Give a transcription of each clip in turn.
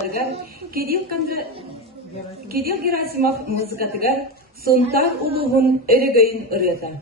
Аларгар Кирилл Герасимов музыкатыгар Сонтар улуғын өрегейін ұрыта.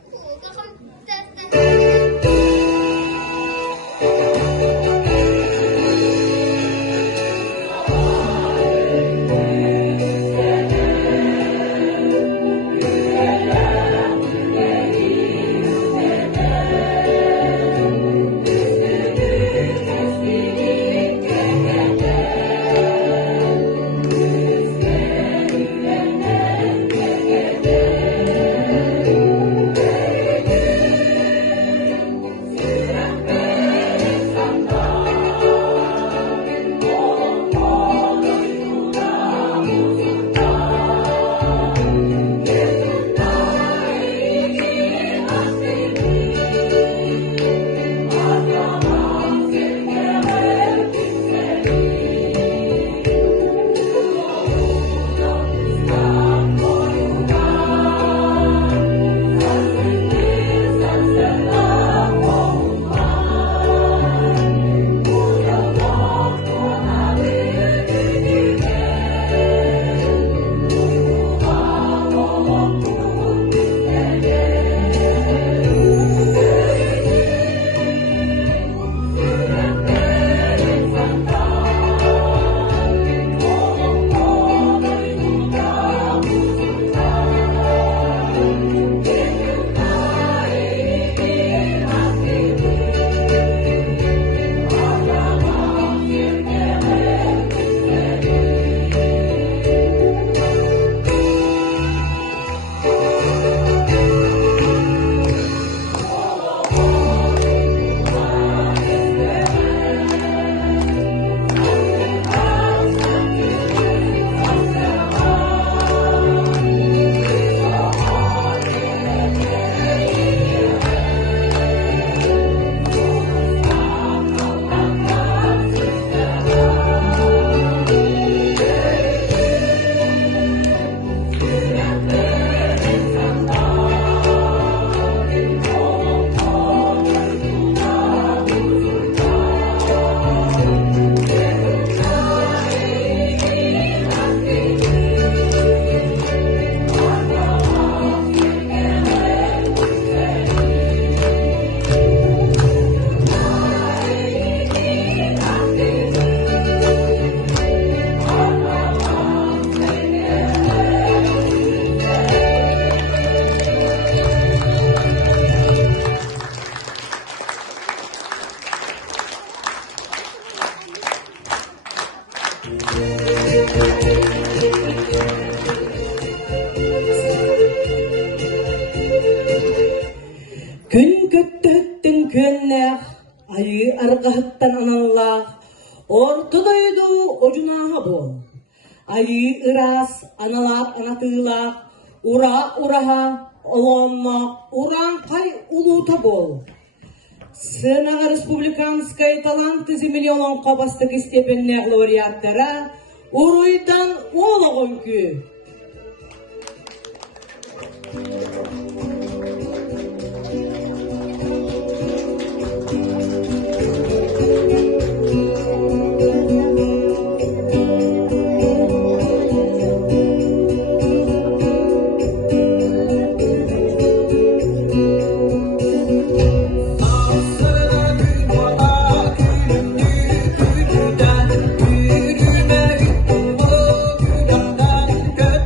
Күн көттіттің көннәқ, айы арғахыттан аналлақ, ортыдойду ожунаға бол. Айы ырас, аналақ, анатылақ, ура-ураға, олонмақ, уран қай улута бол. Сынаға республиканскай таланты миллион қабастық степеннәқ лауреаттара, уруйдан олығын кі. Good.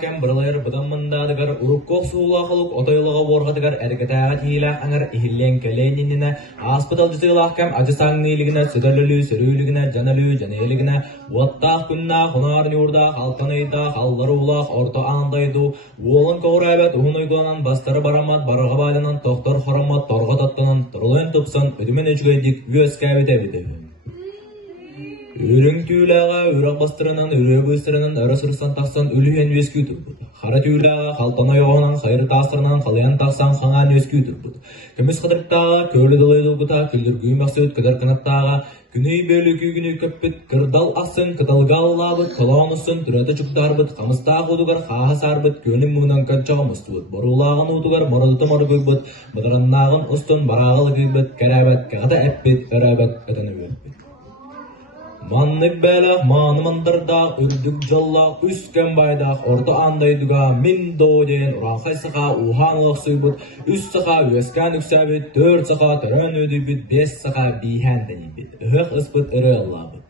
kem bırılayır bıdan mındadıgar urukkoq suğulaqılık otaylığa borğadıgar ergetağa tiyilaq angar ihillen kelenинine aspital jısığılaq kem acı sağnıyligine südörlülü sürüylügine janılü janeyligine vattaq күннақ хунарны урдақ алтанайдақ аллары улақ орта аңдайды уолын коғырайбет уғынойгыланан бастары барамат барыға байланан тоқтар хорамат торға таттанан тұрылын тұпсан өдімен өчгейдік өскәбіте біді. Өрің түйіліға өріқ бастырынан өрі бөстірінен әрі сұрыстан тақсан өліген өскүй тұрбыд. Қара түйіліға қалтанай оғынан қайры тақсырынан қалиян тақсан қаңан өскүй тұрбыд. Кіміз қыдырттаға көлі дылайды ұлғыта күлдіргүй мақсыд кідар қынаттаға күней бөлі күйгіні көппіт кырдал асын кыталға аллабыд қалауынысын түрәті жүктарбыд қамыстағы ұдығар қаға сарбыд көнім мұнан кәтчағымыстыбыд борулағын ұдығар мұрыдыты мұры көйбід бұдырыннағын ұстын барағылы көйбід кәрәбәт кәғді әппет әрәбәт әтіні өппет. Маннык бәләқ маны мандырдақ үрдік жоллақ үскен байдақ орта андайдыға мин дооден ұранқай сыға уханылық сөйбіт үс сыға өскен үксәбіт төрт сыға түрін өдібіт бес сыға бейхәнден ебіт үхіқ ұспыт үрі аллабыт.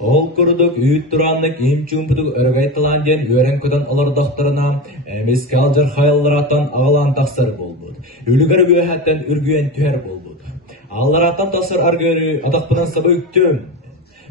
Ол күрдік үйт тұранлық емчумпыдық өргайтылан ден өрен көтен алырдақтарына әмеске алжыр хайылыраттан ағылан тақсыр болбыд. Үлігір өйәттен үргүйен түер болбыд. Алыраттан тақсыр аргөрі атақпынан сабы үктім.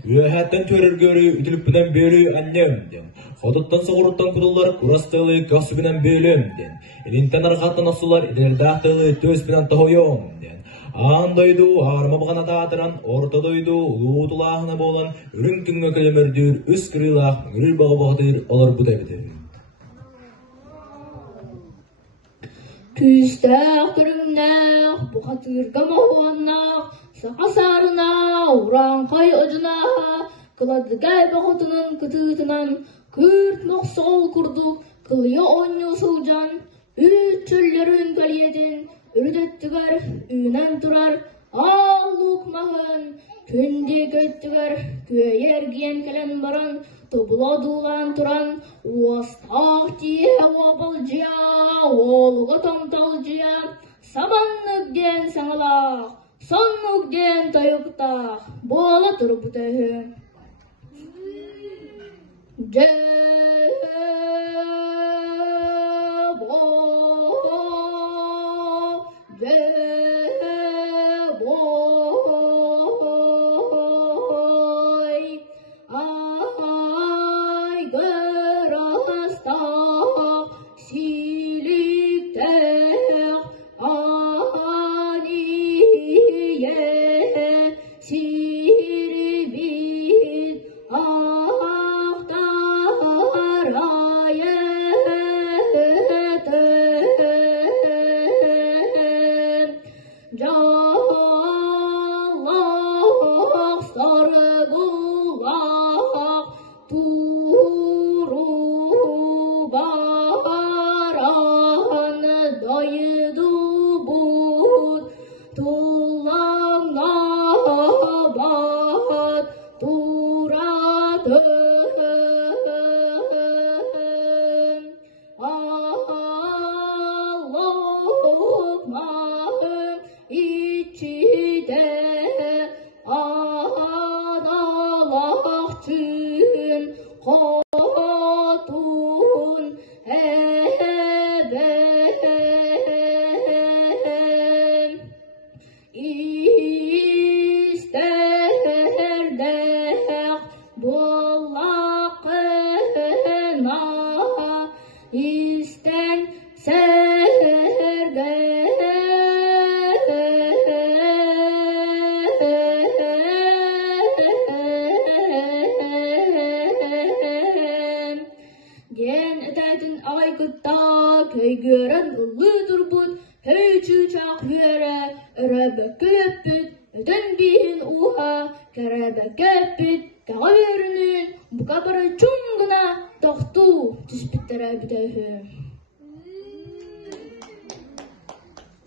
Өйәттен төрір көрі үтіліппінен бөлі әннем ден. Фототтан соғырыттан күділер құрастылы кәсібінен бөлім ден. Елінтен арқаттан асылар идердақтылы төспінен тағойом ден. Андайды арма бұғана тағатыран, ортадайды ұлутылағына болан, үрін күнгі көлемірдір, үс кірілақ, үріл бағы бағытыр, олар бұда бітір. Түстәқ түрімнәқ, бұқатырға мауаннақ, сақасарына, ұранқай ұжына, қыладығай бағытының күтітінен, күрт мұқсол күрдік, қылия ойны сұлжан, үтчілерін кәлиеден, үрдеттігер, үйнен тұрар, аллық мағын, күнде көттігер, көйерген кәлен баран, тұбыладулан тұран, уастақ тие уабыл жия, олғы томтал жия, сабаннықден саңылақ, соннықден тайықтақ, бола тұрбыты.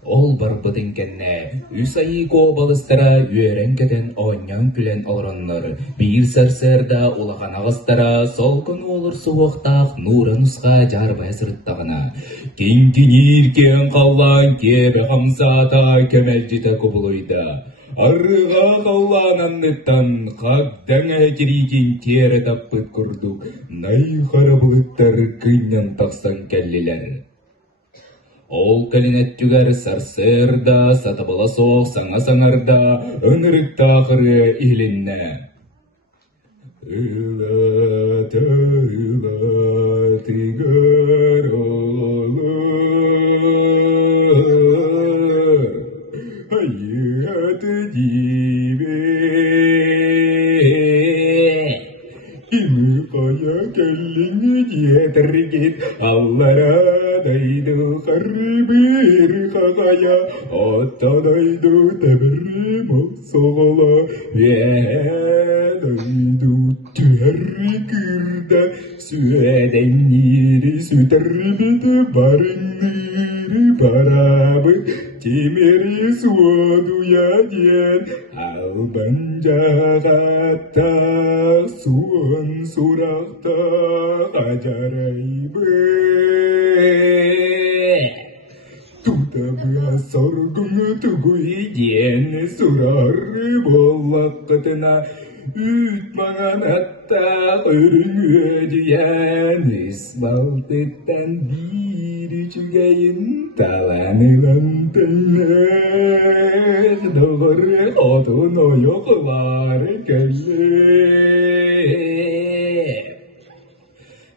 Ол барбытын кенне, үс айы балыстара үйеренкеден ойнян күлен олранлар, бейір сәрсәрда олаған ағыстара, сол күн олыр суықтақ нұрын ұсқа жарбай сұрыттағына. Кең-кенер кен қалан кебі қамсата кемәл жита көбілойда. Arığa kallananlıktan qaqdana kirigin kere tappıt kurduk. Nay harabılıktar kıynan taksan kelliler. Ol kalinet tüger sarsırda, satabala soğuk sana sanarda, önürük tağırı ilinne. Ilat, ilat, igar olur, hayat dibe. Kimi kaya kellini yeter git, Allara daydu haribir kagaya, Otta daydu teberim soğala, daydu tüherri kürda, Süeden niri süterbidi barın niri barabı, Timiri suoduya diyen, Albancağatta suon surakta acaraybe. Tutabıya sorgumu tuguy diyen surarı bollakıtına, Ütmağan hatta örüngü diyen isbaltıktan biri çügeyin talanılan teller doğru odun oyoklar keller.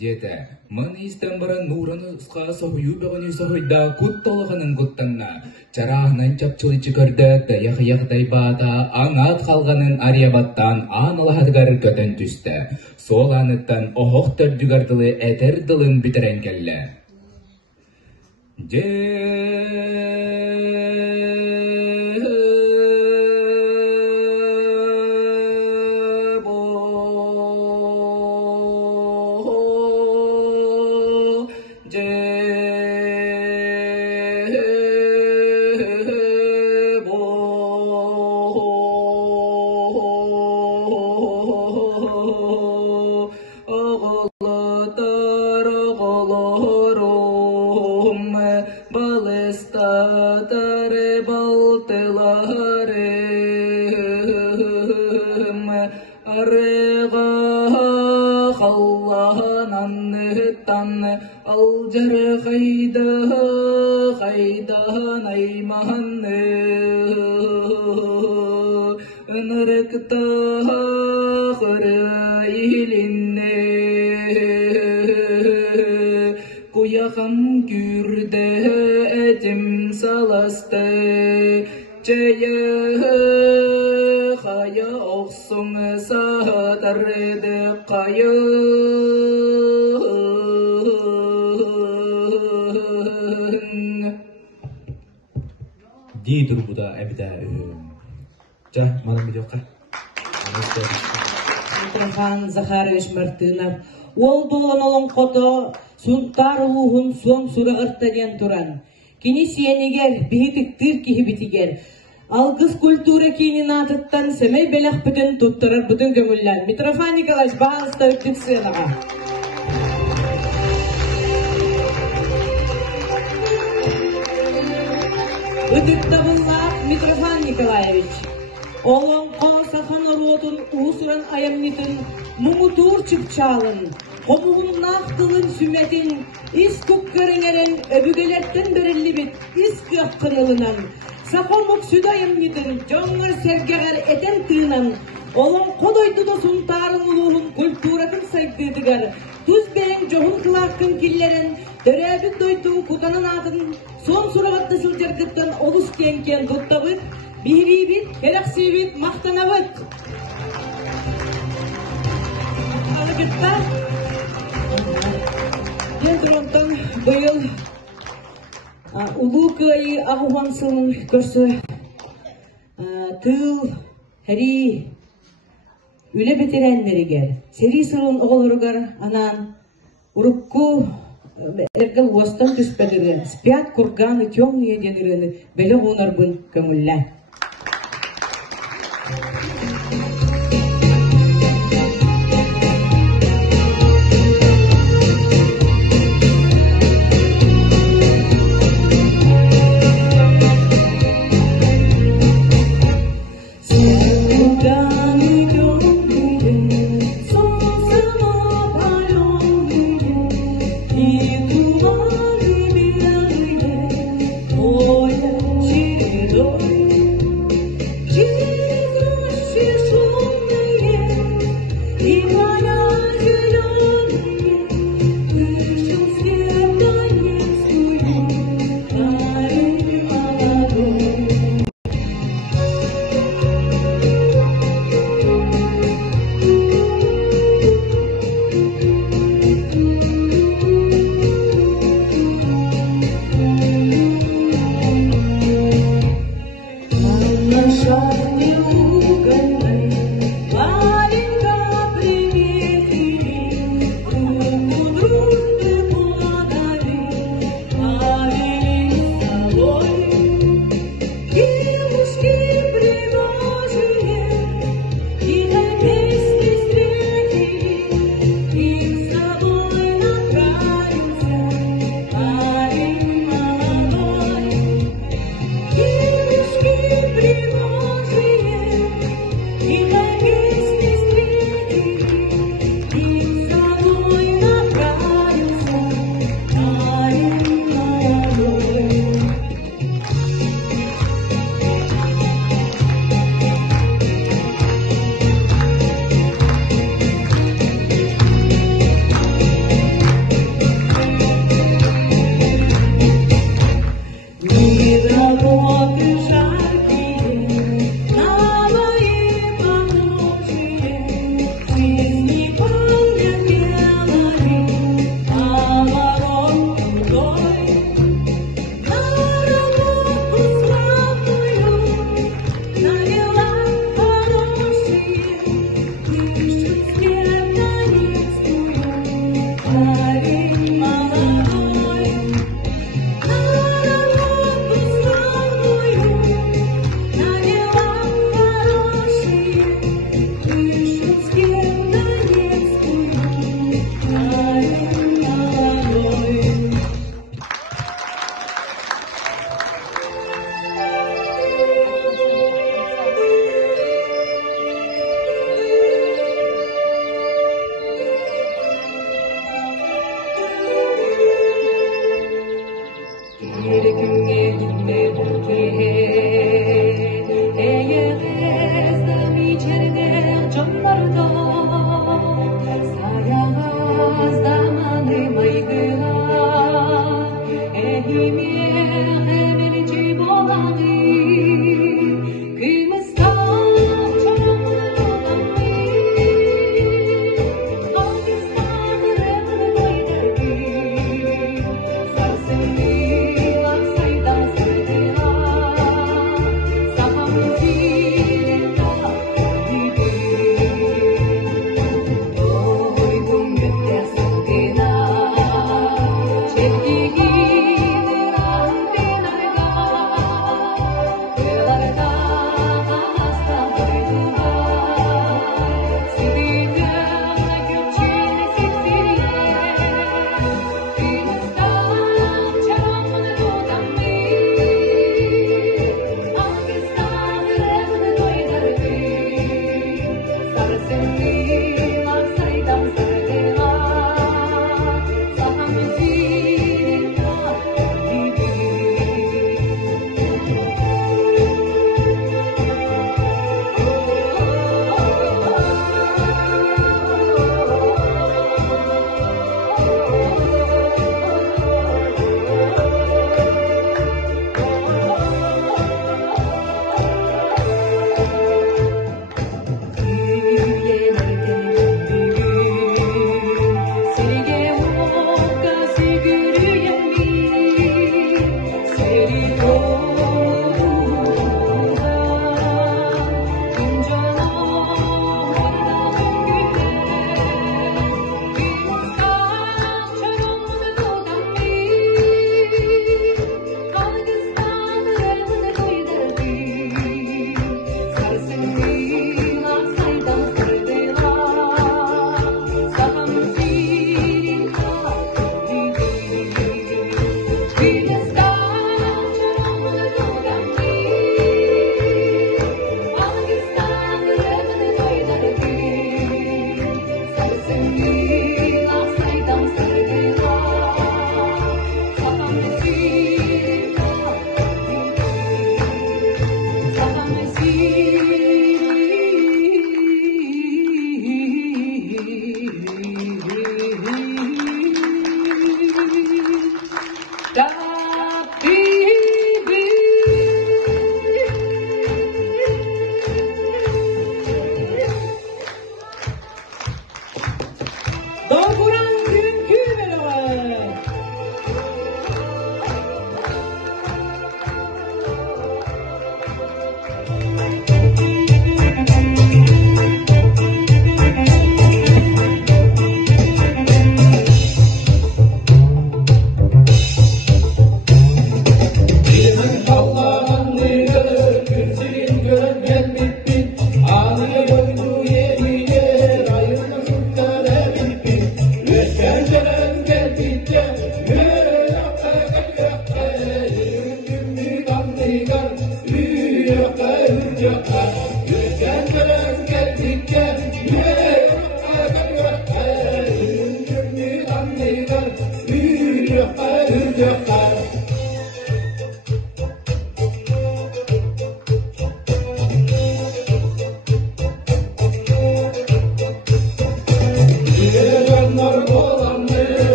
Jeta, mana istambaran nuranu ska sohyu begani sohida kuttolğanın kuttanna. Çarahnan çapçılı çıkardı dayak taybata anat kalganın aryabattan anılahadgar götün tüste. Sol anıttan ohoq tördügardılı eter dılın bitiren kelle. Kuyakam gürde etim salaste Çeye kaya oksun sahatarede kaya Di turbuda ebda Jah, mana videoka Митрофан Захарович Мартынов, ол болан олон қото, сунтар улуғын сон сурағырттаден туран. Кені сиенегер, бігітіктір кихібітігер. Алгыз культура кейінен атыттан сәмей бәліқ бүтін тұттырыр бүтін көңіллән. Митрофан Николаевич, бағалыста өттік сыйынаға. Үтікті бұллақ Митрофан Николаевич. Олон қо сахан оротын уусуран аямнитын муңутур чыпчалын, қомуғын нақтылын сүметин, ис көккереңерен өбүгелеттен берілі бит, ис көккынылынан, сақомук сүд аямнитын, жоңғар сергегер етен тыынан, олон қодойды да сұнтарын ұлуғын культуратын сайдыдыгар, туз бәң жоғын қылаққын киллерін, төрәбіт дойдың кутанын атын, сон сұрағатты сылжаркыттан олыс кен тұттабыт, бирибит, керексибит, мақтанабыт. Алыбытта, ентронтан бұйыл улу күйі ағуансың көрсі тыл, әри, үлі бетерәнлерігер, сери сырын оғылырығар анан, ұрықку әргіл уастан түспәдірін, спят курганы темные деніріні бәлі ғонарбын көңіллән.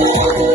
Thank you.